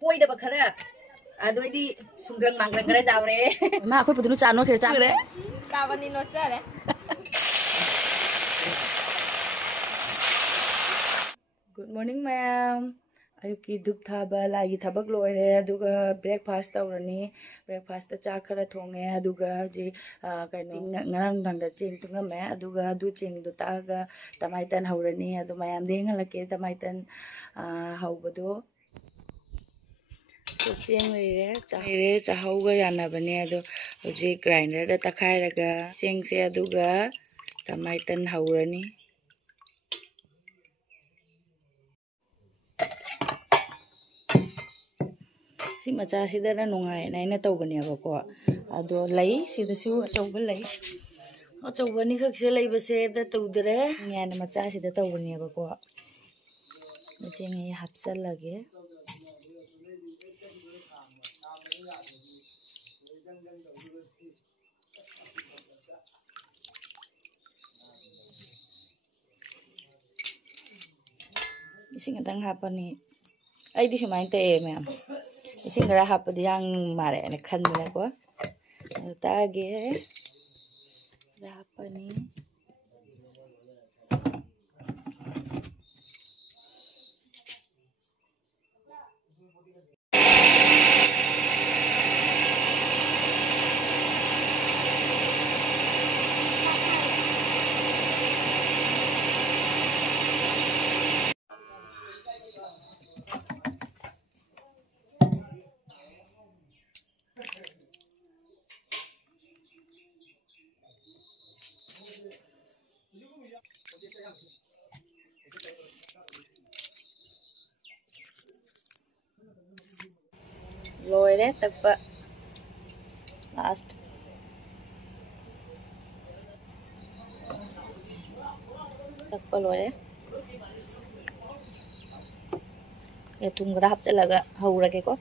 ꯀꯣꯏꯗꯕ ꯈꯔ ꯑꯗꯨꯏꯗꯤ ꯁꯨꯡꯒ꯭ꯔꯪ ꯃꯥꯡꯒ꯭ꯔꯪ ꯈꯔ ꯆꯥꯎꯔꯦ ꯃꯥ ꯑꯩꯈꯣꯏ ꯄꯨꯗꯨꯅ ꯆꯥ ꯅꯣꯠꯈ꯭ꯔꯦ ꯆꯥꯈ꯭ꯔꯦ ꯆꯥꯕꯅꯤ ꯅꯣꯠꯆꯔꯦ Good morning ma'am. Ayuki dup thaba lagi thabak loire aduga breakfast tawrani breakfast ta cha khara thonge aduga ji kaino ngarang dangda ching tunga me aduga du ching du ta ga tamaitan haurani adu mayam deng halake tamaitan haubado ching re cha hauga yana bane adu hoji grinder da takhairaga ching se aduga tamaitan haurani si macha sidana nungai naina tawbanebako ado lei sidasu achauba lei achauba ni khakse leibase da tawdare ngana macha sida tawbanebako machenge hapsalage ising adang hapani ai di sumain te ma'am ising gara hapadi yang mare ne khanbane ko tage hapani loire takpa last takpa loire ye tum gara hapchalaga haurage ko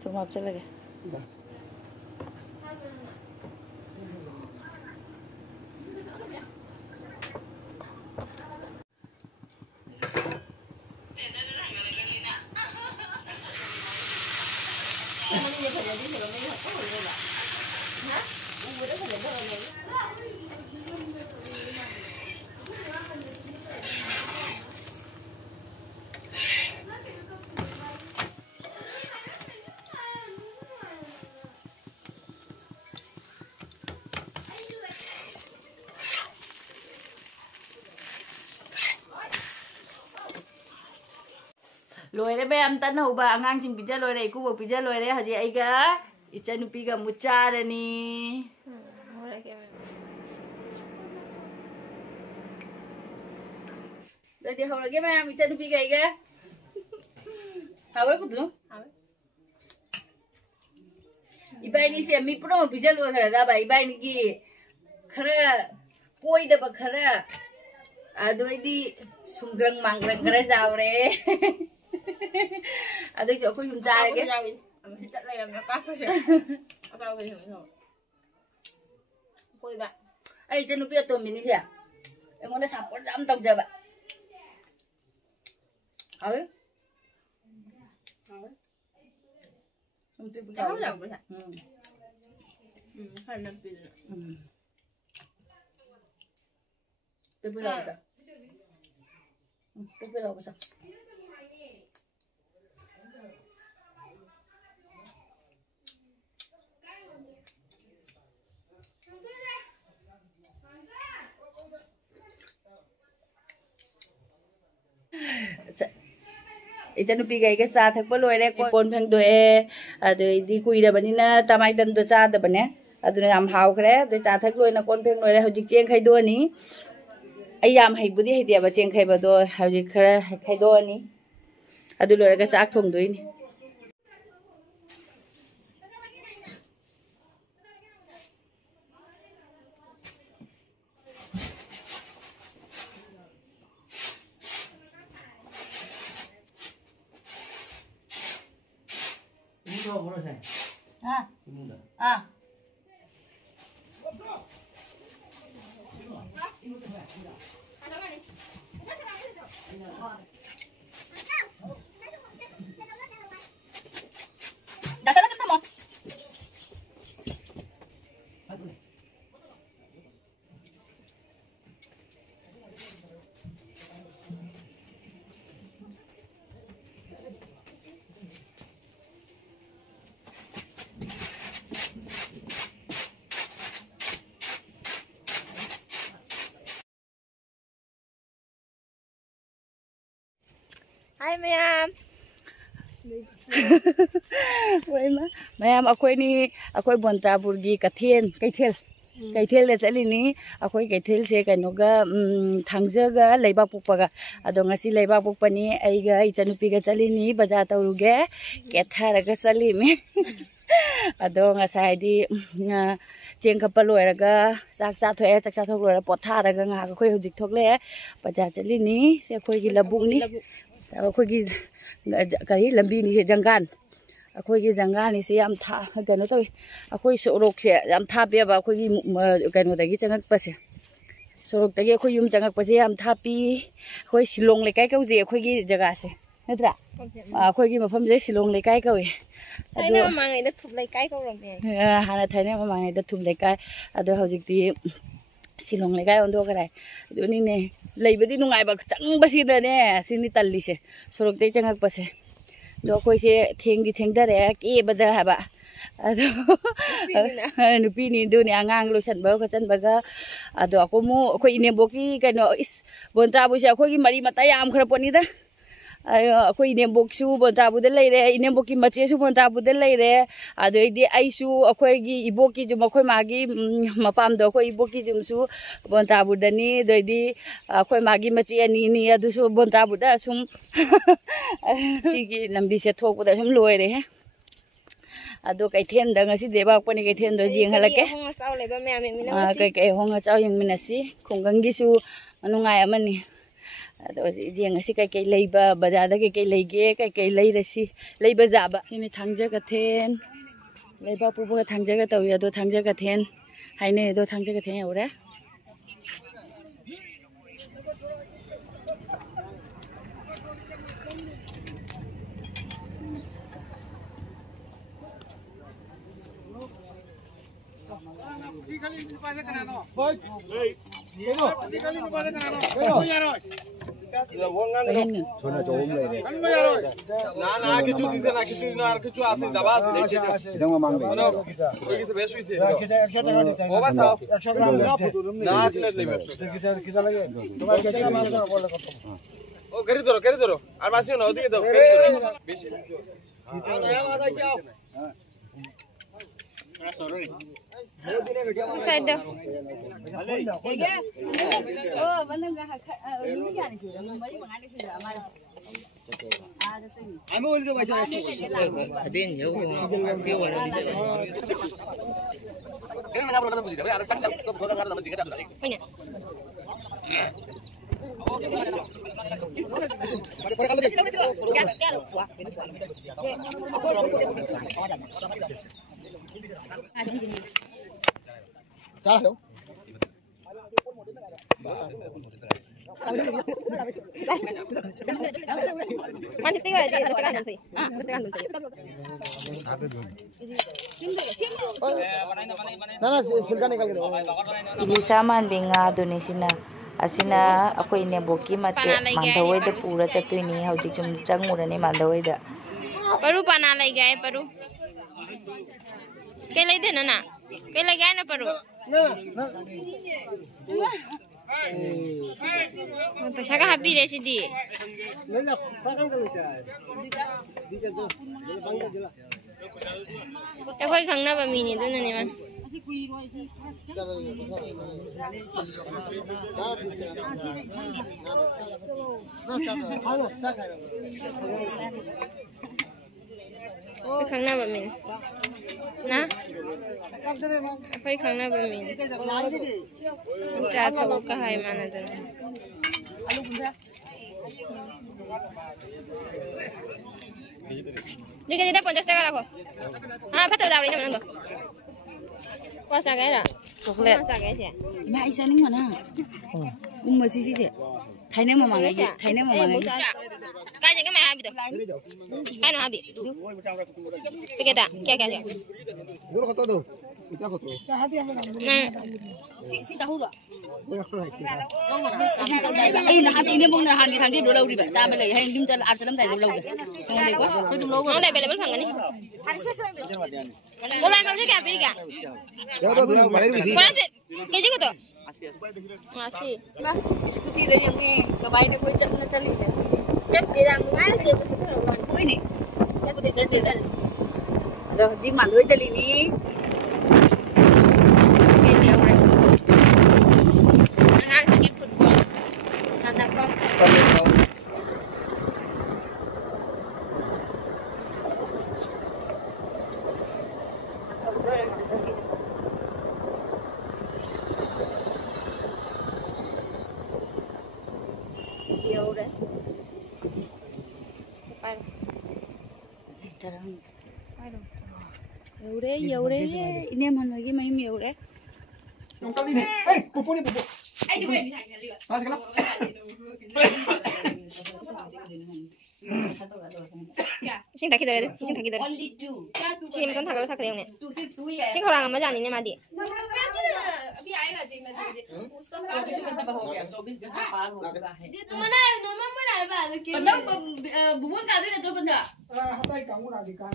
tum hapchalage loire be am tan hoba angang sing pija loire ku bo pija loire haji aiga ichanupi ga mucharani Jadi haurage ma'am ichanupi ga aiga haure kudu ibai ni se mi pro pija lo khara da ba ibai ni gi khara koidaba khara adoidi sungrang mangrang khara jaure Ada chỗ có dùng dài cái mình sẽ đây làm nó cắt thôi bao cái hiểu rồi coi bạn ai trên nó biết tụi mình đi à em muốn nó sập có dám tông giờ bạn ấy không tôi bây giờ vậy hay là tôi bây giờ bây giờ ichanupi gai ga cha thakpa loire kon phang do e adoi di kuira banina tamai dan do cha da bane aduna yam haw khre de cha thak loina kon phang loire hojik cheng khai do ni ai yam hai budi hai dia ba cheng khai ba do hojik khara khai do ni adu loire ga chak thong doi ni Hai Mayam. Woi Mayam akoi Bontrapurgi Kaithel le chali ni akoi Kaithel se kainoga thangjaga leibak pukpaga ado ngasi leibak pukpani aiga ichanupi ga chali ni bajar tauruge ketharaga chali mi ado ngasai di cheng khapa loiraga chak cha thoe chak cha thok loira potharaga nga akoi hujik thokle bajar chali ni se akoi gi labuk ni akoi gi kari lambi ni se jangan akoi gi jangan ni se yam tha kano tawi akoi sorok se yam tha pe ba akoi gi kano dagi changak pase sorok dagi akoi yum changak pase yam tha pi akoi silong le kai kauje akoi gi jaga se natra akoi gi mafam je silong le kai kawe Ado mangai da thup lai kai ko rom me. Hana thaine mangai da thup le kai ado hojik ti silong le kai ondo karai ado ni ne leibadi nungai ba chang ba si da ne sini talli se sorok dei changak pase do koi se theng da re ke baja ha ba ado nupi ni do ni angang lo san ba ka chan ba ga ado ko mu koi ine boki kaino is bonta bu se koi gi mari mata yam khara poni da akoi ine boksu bonta bu de leire ine boki mache su bonta bu de leire ado idi ai su akoi gi iboki ju makoi magi mapam do akoi iboki jum su bonta bu dani do idi akoi magi mache ani ni adu su bonta bu da sum sigi lambi se thok bu da sum loire he ado Kaithen da ngasi deba pani Kaithen do jing halake Hong sao le ba Mayam mi na. kai hong chao yin minasi khonggang gi su manungai amani ado jing ngasi kai leiba bajar da kai leige kai leirasi leiba jaba ini thangja Kathen leiba pu ga thangja ga tawi ado thangja Kathen haine do thangja Kathen aure Sudah jauh mulai. Nah, kita na asing dabas. Kita ngomong deh. Kita besu isi. Oh, basta. Nah, kita lagi. Oh, keri doro. Armasi na odi do. Keri doro. Beshi. Side. oh bandam ga ni ga ni ki mari mangani ki amara Amo ulit ba siya? Adin yo si wala ni. Keri mana pun kita beli. Ada sak to kan nama tiga satu. Punya. Salah dong. Mantis tiga aja, terserah nanti. Terserah nanti. Nah, silkan nikal gitu. Ilisaman binga dunisina asina akoi ne boki mache mandawai da pura chatui ni hauji chum changurani mandawai da Paru pana lai gaya paru. Kelai deh nana. Kelai gaya na paru. Pesa ka happy deh sih di. Tapi kang na ba mini tu nani man. Kang na ba min? Na? Apa kang na ba min? Chat tahu kahai mana tu? Jika tidak 50 taka aku. Ah, patut dah beli mana tu? Kau sagai dah? Coklat. Sagai sih. Ma isa ning mana? gung mà xí xí thấy nè mà ngay thấy nè mà ngay cái gì cái mày hai bị cái nào hai bị cái ta cái Dulu kata tu. Kita kata. xí tao hút rồi Boleh ấy là hai tí nè bông là hai cái thằng kia đồ lâu đi vậy sao bây giờ hay chúng ta ăn cho lắm thầy đồ lâu kìa không đây quá nó đây về bên thằng này bố lại mang cái gì cả Jauh tu dulu balik ni. cái gì cái masih scooty đấy yang nghe cái bay nó quay chậm nó chân đi chết đi làm ngay là tiền mình sẽ rồi quay nè cái của tiền tiền rồi chỉ mặn đuôi chân đi ní cái liều này anh ăn cái football sana không nhiều đấy nhiều đấy anh em hắn nói cái máy nhiều đấy Yang kali ni. Hey, pupu ni pupu. anh chụp hình thành là Ah, sekarang. xin thắc cái đấy xin thắc cái đấy only two xin con thắc cái này two से two ही है xin khẩu mà जानी नहीं मादी अभी आएगा देखना उसका 24 घंटा हो गया 24 घंटा पार हो चुका है मतलब बुबुन का दे तो बंदा Hatai kamu nak dikan.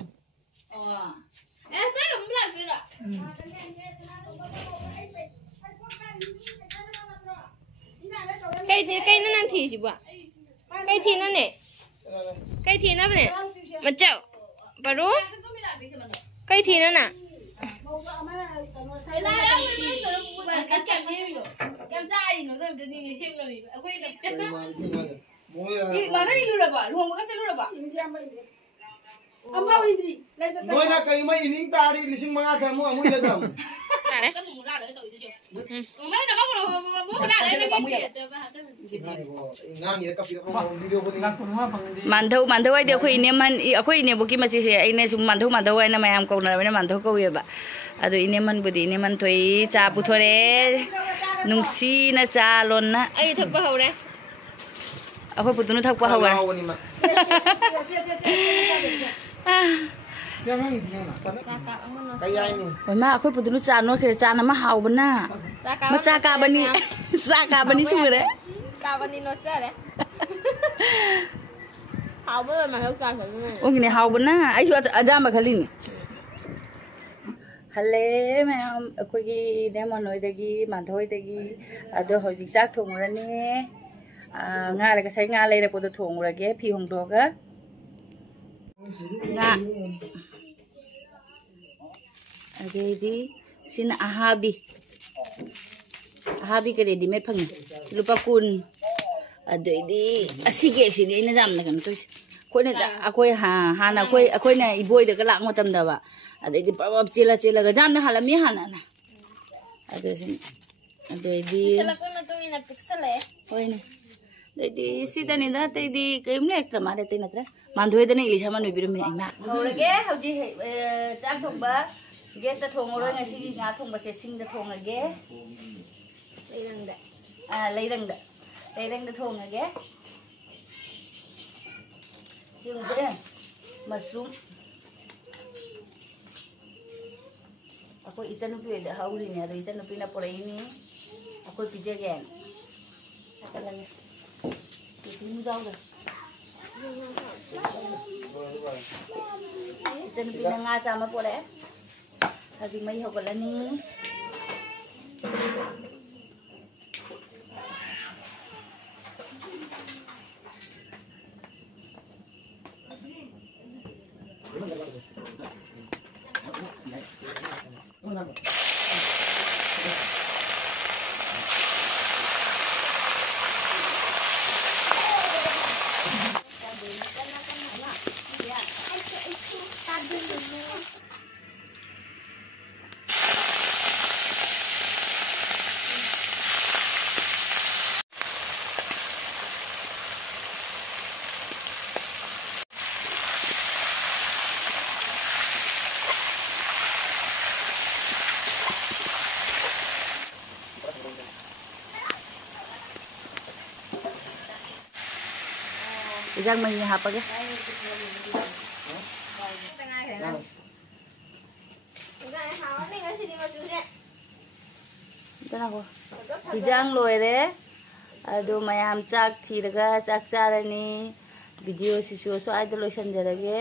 cây nó ăn thì gì vậy cây thì nó nè cây thì nó nè mà chậu bà rú cây thì nó nè mà nó đi luôn rồi bà luôn có cái luôn rồi bà Noi nak kali mai ini tadi lising mga kamu amu ila kamu. đấy Ngang ini kapira ko video ko tinggal ko ma pang màn thâu ai đều khơi nem man khơi nem bukki mà chỉ anh này sum màn thâu ai na mai ham câu na mai màn thâu câu vậy ba ado nem man budi nem man thoi cha pu thore nungsi na cha lon na ai thực bao đấy khơi pu tu nó thâu qua hậu à ni ma. Jangan ini na. Kaya ini. ôi mà khơi pu tu nó cha nó khi cha nó mà hậu bên na mà cha cả bên đi chui đấy cao bên đi nó chết đấy hậu bữa mà hậu cao thử này ôi cái này hậu bên na ai chua aja mà khali ni hale mẹ khơi cái nem man nói đây màn thoi đây ado hồi chính xác thùng rồi nè nga là cái sai nga lấy được của thùng rồi cái phi hồng đồ cái nga cái đi xin ahabi cái ready made phăng lupa kun adoi đi asige sini na jam na kan to khoi na akoi ha na akoi na iboi de ka lak matam da ba adoi di pap chila ga jam na halami hana na adoi di sala ko na tung ina pixel eh oi na adoi di sida ni da tai di kaim le extra ma de tai na tra man thoi da ni li sama no biru mi ai ma ho le ge ho ji chak thong ba gas ta thong rồi ngay si nga thong ba se sing da thong ge đây đang đấy lấy đằng đã thùng rồi ghé dùng thế mushroom aku ikan nupi ada hauli ni ada ikan nupi na pora ini aku pijak kan apa lagi itu mujau dah ikan nupi na nga sama pora hari mai hokalah ni ꯏꯟꯖꯥꯡ ꯃꯍꯤ ꯍꯥꯞꯄꯒꯦ ꯏꯟꯖꯥꯡ ꯂꯣꯏꯔꯦ ꯑꯗꯨ ꯃꯌꯥꯝ ꯆꯥꯛ ꯊꯤꯔꯒ ꯆꯥꯛ ꯆꯥꯔꯅꯤ ꯚꯤꯗꯤꯑꯣꯁꯤꯁꯨ ꯁ꯭ꯋꯥꯏꯗ ꯂꯣꯏꯁꯤꯟꯖꯔꯒꯦ